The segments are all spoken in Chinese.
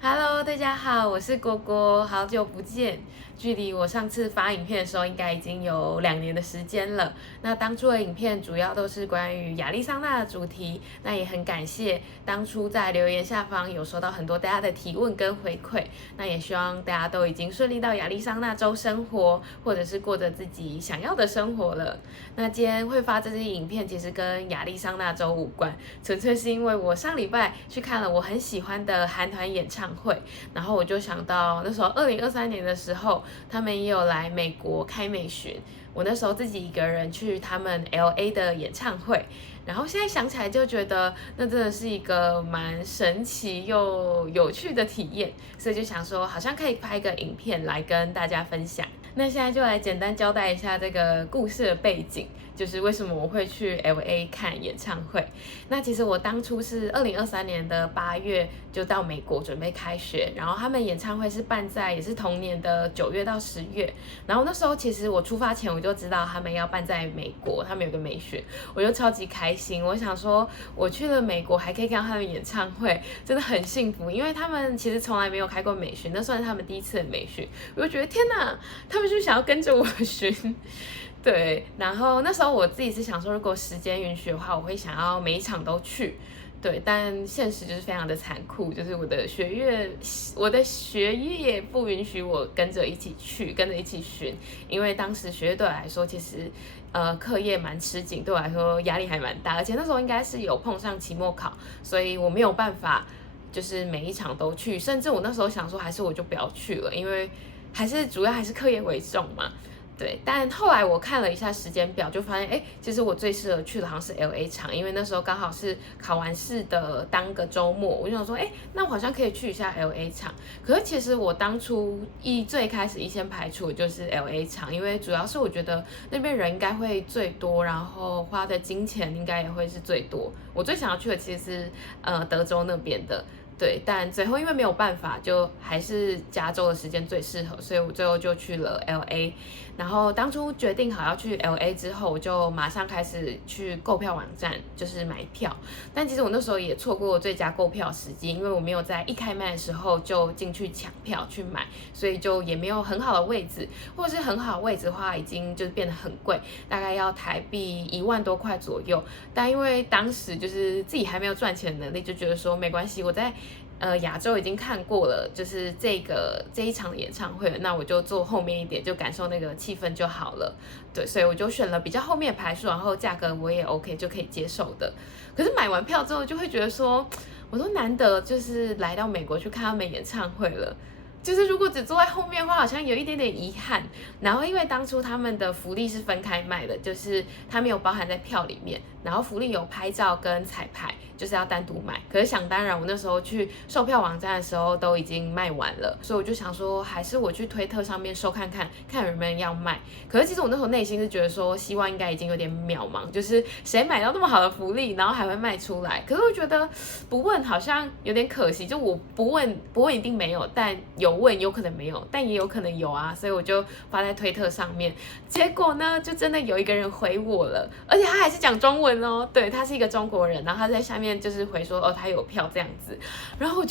Hello，大家好，我是果果，好久不见。距离我上次发影片的时候，应该已经有2年的时间了。那当初的影片主要都是关于亚利桑那的主题，那也很感谢当初在留言下方有收到很多大家的提问跟回馈。那也希望大家都已经顺利到亚利桑那州生活，或者是过着自己想要的生活了。那今天会发这支影片，其实跟亚利桑那州无关，纯粹是因为我上礼拜去看了我很喜欢的韩团演唱会，然后我就想到那时候2023年的时候，他们也有来美国开美巡，我那时候自己一个人去他们 LA 的演唱会，然后现在想起来就觉得那真的是一个蛮神奇又有趣的体验，所以就想说好像可以拍一个影片来跟大家分享。那现在就来简单交代一下这个故事的背景，就是为什么我会去 LA 看演唱会。那其实我当初是2023年的8月就到美国准备开学，然后他们演唱会是办在也是同年的9月到10月，然后那时候其实我出发前我就知道他们要办在美国，他们有个美学，我就超级开心。我想说我去了美国还可以看到他们演唱会，真的很幸福，因为他们其实从来没有开过美巡，那算是他们第一次的美巡，我就觉得天哪，他们就想要跟着我巡。对，然后那时候我自己是想说，如果时间允许的话，我会想要每一场都去。对，但现实就是非常的残酷，就是我的学业不允许我跟着一起去，跟着一起巡，因为当时学业对我来说，其实课业蛮吃紧，对我来说压力还蛮大，而且那时候应该是有碰上期末考，所以我没有办法就是每一场都去，甚至我那时候想说，还是我就不要去了，因为主要还是课业为重嘛。对，但后来我看了一下时间表，就发现，其实我最适合去的好像是 LA 场，因为那时候刚好是考完试的当个周末，我就想说，那我好像可以去一下 LA 场。可是其实我当初最开始先排除的就是 LA 场，因为主要是我觉得那边人应该会最多，然后花的金钱应该也会是最多。我最想要去的其实是德州那边的。对，但最后因为没有办法，就还是加州的时间最适合，所以我最后就去了 LA。然后当初决定好要去 LA 之后，我就马上开始去购票网站，就是买票。但其实我那时候也错过最佳购票时机，因为我没有在一开卖的时候就进去抢票去买，所以就也没有很好的位置，或者是很好的位置的话，已经就是变得很贵，大概要台币1万多块左右。但因为当时就是自己还没有赚钱的能力，就觉得说没关系，我在亚洲已经看过了，就是这一场演唱会了，那我就坐后面一点，就感受那个气氛就好了。对，所以我就选了比较后面的排数，然后价格我也 OK，就可以接受的。可是买完票之后就会觉得说，我都难得就是来到美国去看他们演唱会了。就是如果只坐在后面的话，好像有一点点遗憾。然后因为当初他们的福利是分开卖的，就是它没有包含在票里面，然后福利有拍照跟彩排，就是要单独买。可是想当然，我那时候去售票网站的时候都已经卖完了，所以我就想说，还是我去推特上面搜看看，看有没有人要卖。可是其实我那时候内心是觉得说，希望应该已经有点渺茫，就是谁买到那么好的福利，然后还会卖出来。可是我觉得不问好像有点可惜，就我不问一定没有，但有问有可能没有，但也有可能有啊，所以我就发在推特上面。结果呢，就真的有一个人回我了，而且他还是讲中文哦，对，他是一个中国人，然后他在下面就是回说，他有票这样子，然后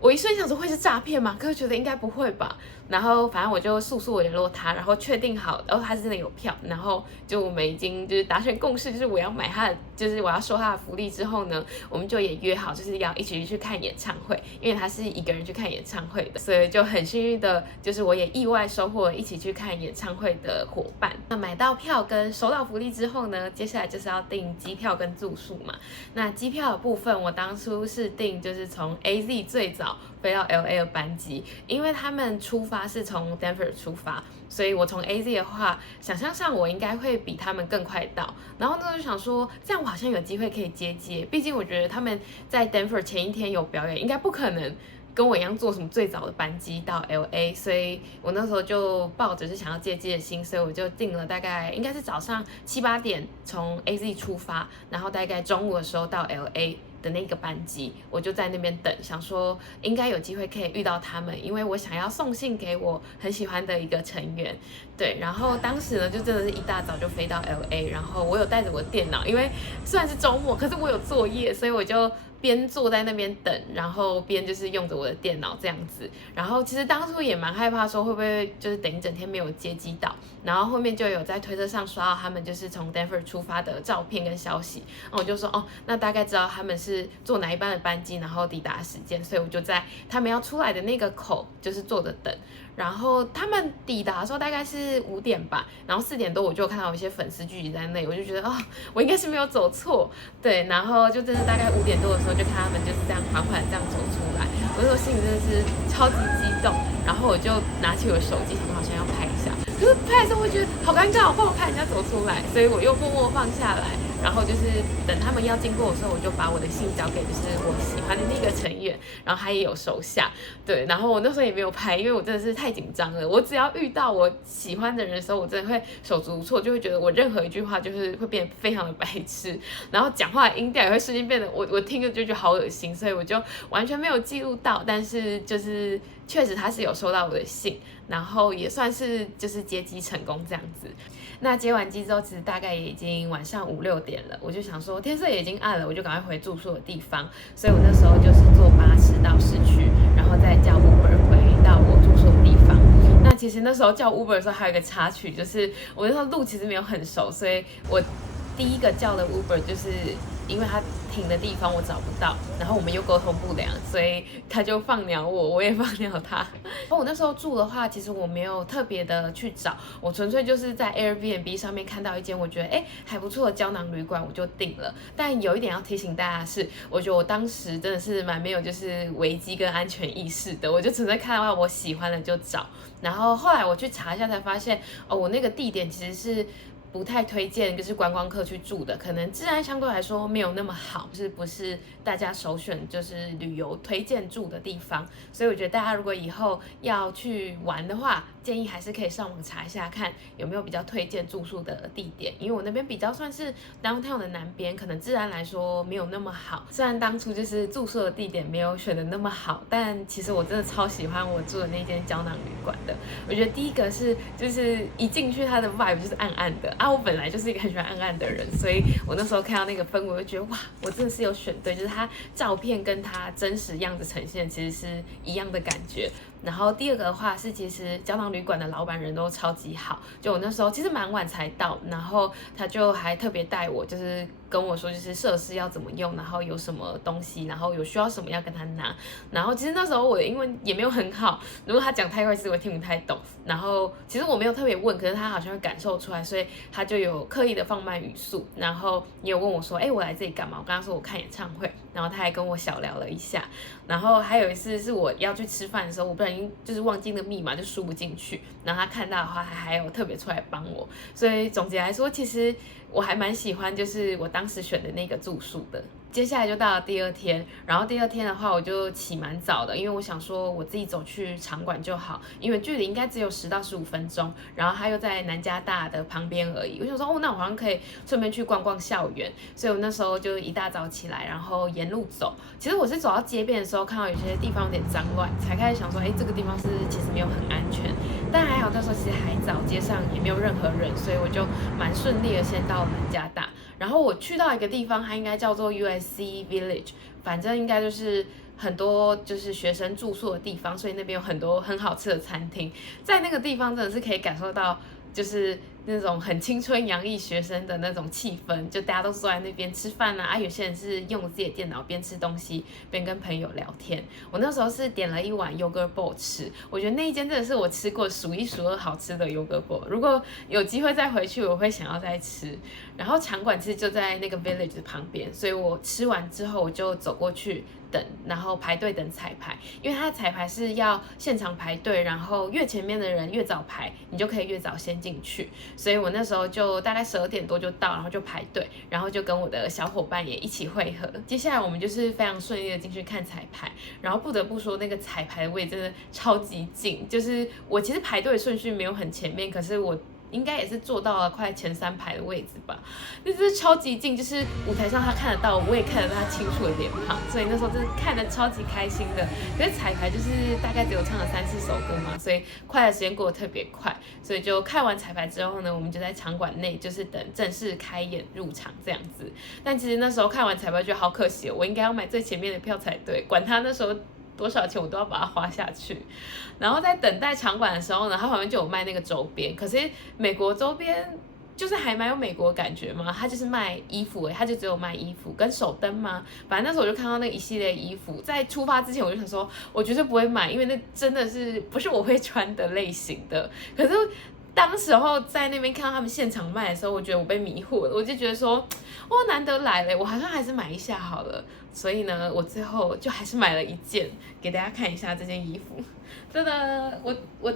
我一瞬间想说会是诈骗吗？可是觉得应该不会吧。然后反正我就速速联络他，然后确定好，然后他是真的有票，然后就我们已经就是达成共识，就是我要买他的，就是我要收他的福利之后呢，我们就也约好就是要一起去看演唱会，因为他是一个人去看演唱会的，所以就很幸运的，就是我也意外收获了一起去看演唱会的伙伴。那买到票跟收到福利之后呢，接下来就是要订机票跟住宿嘛。那机票的部分，我当初是订就是从 AZ 最早飞到 LA 的班机，因为他们出发是从 Denver 出发，所以我从 AZ 的话，想象上我应该会比他们更快到。然后呢，就想说这样我好像有机会可以接，毕竟我觉得他们在 Denver 前一天有表演，应该不可能跟我一样坐什么最早的班机到 LA， 所以我那时候就抱着是想要接的心，所以我就订了大概应该是早上7、8点从 AZ 出发，然后大概中午的时候到 LA。的那个班机，我就在那边等，想说应该有机会可以遇到他们，因为我想要送信给我很喜欢的一个成员，对，然后当时呢就真的是一大早就飞到 LA， 然后我有带着我的电脑，因为虽然是周末，可是我有作业，所以我就边坐在那边等，然后边就是用着我的电脑这样子。然后其实当初也蛮害怕说会不会就是等一整天没有接机到，然后后面就有在推特上刷到他们就是从 Denver 出发的照片跟消息，然后我就说哦，那大概知道他们是坐哪一班的班机，然后抵达时间，所以我就在他们要出来的那个口就是坐着等。然后他们抵达的时候大概是5点吧，然后4点多我就看到有一些粉丝聚集在那里，我就觉得哦，我应该是没有走错，对，然后就真的大概5点多的时候就看他们就是这样缓缓这样走出来，我那时候心里真的是超级激动，然后我就拿起我的手机，想说好像要拍一下，可是拍的时候我觉得好尴尬，我不好看人家走出来，所以我又默默放下来。然后就是等他们要经过的时候，我就把我的信交给就是我喜欢的那个成员，然后他也有收下，对，然后我那时候也没有拍，因为我真的是太紧张了。我只要遇到我喜欢的人的时候，我真的会手足无措，就会觉得我任何一句话就是会变得非常的白痴，然后讲话的音调也会瞬间变得我听着就觉得好恶心，所以我就完全没有记录到，但是就是确实他是有收到我的信，然后也算是就是接机成功这样子。那接完机之后，其实大概也已经晚上5、6点了，我就想说天色也已经暗了，我就赶快回住宿的地方。所以我那时候就是坐巴士到市区，然后再叫 Uber 回到我住宿的地方。那其实那时候叫 Uber 的时候还有一个插曲，就是我那时候路其实没有很熟，所以我第一个叫的 Uber 就是因为他停的地方我找不到，然后我们又沟通不良，所以他就放鸟我，我也放鸟他。然后我那时候住的话，其实我没有特别的去找，我纯粹就是在 Airbnb 上面看到一间我觉得还不错的胶囊旅馆，我就订了。但有一点要提醒大家的是，我觉得我当时真的是蛮没有就是危机跟安全意识的，我就纯粹看到我喜欢的就找。然后后来我去查一下才发现，我那个地点其实是不太推荐就是观光客去住的，可能治安相对来说没有那么好，就是不是大家首选就是旅游推荐住的地方。所以我觉得大家如果以后要去玩的话，建议还是可以上网查一下看有没有比较推荐住宿的地点，因为我那边比较算是 downtown 的南边，可能治安来说没有那么好。虽然当初就是住宿的地点没有选的那么好，但其实我真的超喜欢我住的那间胶囊旅馆的。我觉得第一个是就是一进去它的 vibe 就是暗暗的啊，我本来就是一个很喜欢暗暗的人，所以我那时候看到那个氛围，我就觉得哇，我真的是有选对，就是它照片跟它真实样子呈现其实是一样的感觉。然后第二个的话是，其实胶囊旅馆的老板人都超级好，就我那时候其实蛮晚才到，然后他就还特别带我，就是跟我说就是设施要怎么用，然后有什么东西，然后有需要什么要跟他拿。然后其实那时候我的英文也没有很好，如果他讲太快，其实我听不太懂。然后其实我没有特别问，可是他好像会感受出来，所以他就有刻意的放慢语速。然后也有问我说，我来这里干嘛？我跟他说我看演唱会，然后他还跟我小聊了一下。然后还有一次是我要去吃饭的时候，我不小心就是忘记那个密码就输不进去，然后他看到的话，他还有特别出来帮我。所以总结来说，其实我还蛮喜欢就是我当时选的那个住宿的。接下来就到了第二天，然后第二天的话我就起蛮早的，因为我想说我自己走去场馆就好，因为距离应该只有10到15分钟，然后它又在南加大的旁边而已。我想说那我好像可以顺便去逛逛校园，所以我那时候就一大早起来，然后沿路走。其实我是走到街边的时候，看到有些地方有点脏乱，才开始想说这个地方是其实没有很安全，但还好那时候其实还早，街上也没有任何人，所以我就蛮顺利的先到南加大。然后我去到一个地方，它应该叫做 USC Village， 反正应该就是很多就是学生住宿的地方，所以那边有很多很好吃的餐厅。在那个地方真的是可以感受到就是那种很青春洋溢学生的那种气氛，就大家都坐在那边吃饭啊，有些人是用自己的电脑边吃东西边跟朋友聊天。我那时候是点了一碗 yogurt bowl 吃，我觉得那一间真的是我吃过数1数2好吃的 yogurt bowl， 如果有机会再回去我会想要再吃。然后场馆其实就在那个 village 的旁边，所以我吃完之后我就走过去等，然后排队等彩排，因为它的彩排是要现场排队，然后越前面的人越早排，你就可以越早先进去。所以我那时候就大概12点多就到，然后就排队，然后就跟我的小伙伴也一起会合。接下来我们就是非常顺利的进去看彩排，然后不得不说那个彩排的位真的超级近，就是我其实排队的顺序没有很前面，可是我应该也是坐到了快前3排的位置吧，就是超级近，就是舞台上他看得到，我也看得到他清楚的脸庞，所以那时候真的看得超级开心的。可是彩排就是大概只有唱了3、4首歌嘛，所以快的时间过得特别快，所以就看完彩排之后呢，我们就在场馆内就是等正式开演入场这样子。但其实那时候看完彩排觉得好可惜哦，我应该要买最前面的票才对，管他那时候多少钱我都要把它花下去。然后在等待场馆的时候呢，它旁边就有卖那个周边，可是美国周边就是还蛮有美国感觉嘛，它就是卖衣服它就只有卖衣服跟手灯嘛。反正那时候我就看到那一系列衣服，在出发之前我就想说，我绝对不会买，因为那真的是不是我会穿的类型的。可是当时候在那边看到他们现场卖的时候，我觉得我被迷惑了，我就觉得说，哇，难得来了，我好像还是买一下好了。所以呢，我最后就还是买了一件，给大家看一下这件衣服。真的，我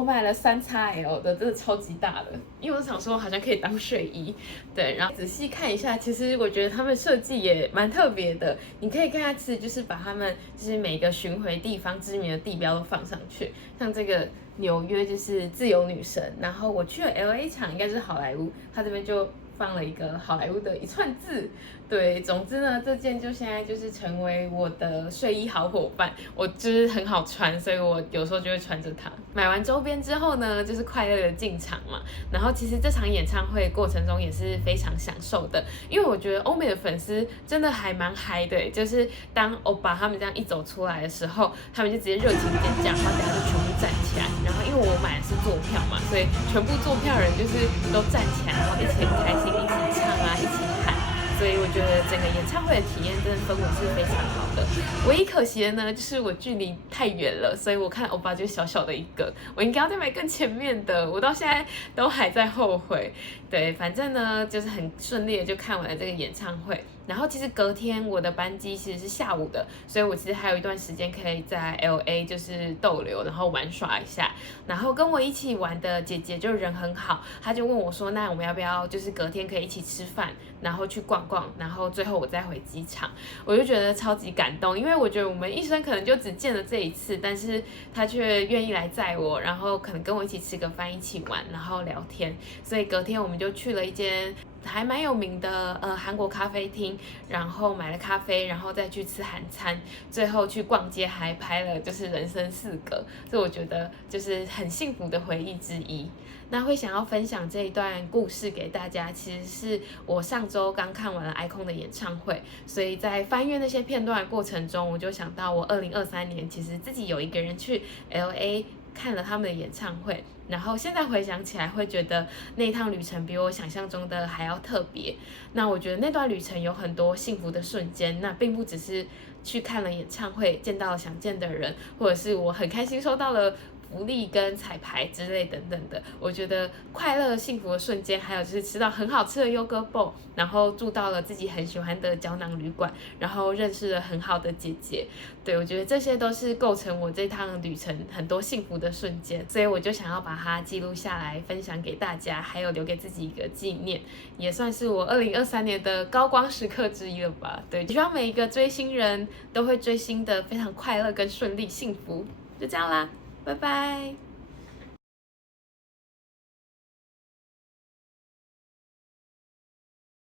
买了3XL 的，真的超级大的，因为我想说好像可以当睡衣，对。然后仔细看一下，其实我觉得他们设计也蛮特别的。你可以看下，其实就是把他们就是每个巡回地方知名的地标都放上去，像这个纽约就是自由女神，然后我去了 LA 场应该是好莱坞，它这边就放了一个好莱坞的一串字。对，总之呢，这件就现在就是成为我的睡衣好伙伴，我就是很好穿，所以我有时候就会穿着它。买完周边之后呢，就是快乐的进场嘛。然后其实这场演唱会过程中也是非常享受的，因为我觉得欧美的粉丝真的还蛮嗨的，就是当欧巴他们这样一走出来的时候，他们就直接热情尖叫，然后大家就全部站起来。然后因为我买的是坐票嘛，所以全部坐票人就是都站起来，然后一起很开心，一起唱啊，一起喊。所以我觉得整个演唱会的体验真的氛围是非常好的。唯一可惜的呢，就是我距离太远了，所以我看欧巴就小小的一个，我应该要再买更前面的，我到现在都还在后悔。对，反正呢就是很顺利的就看完了这个演唱会。然后其实隔天我的班机其实是下午的，所以我其实还有一段时间可以在 LA 就是逗留，然后玩耍一下。然后跟我一起玩的姐姐就人很好，她就问我说，那我们要不要就是隔天可以一起吃饭，然后去逛逛，然后最后我再回机场。我就觉得超级感动，因为我觉得我们一生可能就只见了这一次，但是她却愿意来载我，然后可能跟我一起吃个饭，一起玩，然后聊天。所以隔天我们就去了一间还蛮有名的韩国咖啡厅，然后买了咖啡，然后再去吃韩餐，最后去逛街，还拍了就是人生4格，这我觉得就是很幸福的回忆之一。那会想要分享这一段故事给大家，其实是我上周刚看完了 iKON 的演唱会，所以在翻阅那些片段的过程中，我就想到我2023年其实自己有一个人去 LA 看了他们的演唱会，然后现在回想起来会觉得那一趟旅程比我想象中的还要特别。那我觉得那段旅程有很多幸福的瞬间，那并不只是去看了演唱会，见到了想见的人，或者是我很开心收到了福利跟彩排之类等等的。我觉得快乐幸福的瞬间，还有就是吃到很好吃的 Yogurt Bowl， 然后住到了自己很喜欢的胶囊旅馆，然后认识了很好的姐姐。对，我觉得这些都是构成我这趟旅程很多幸福的瞬间，所以我就想要把它记录下来，分享给大家，还有留给自己一个纪念，也算是我2023年的高光时刻之一了吧。对，希望每一个追星人都会追星的非常快乐跟顺利幸福。就这样啦，拜拜。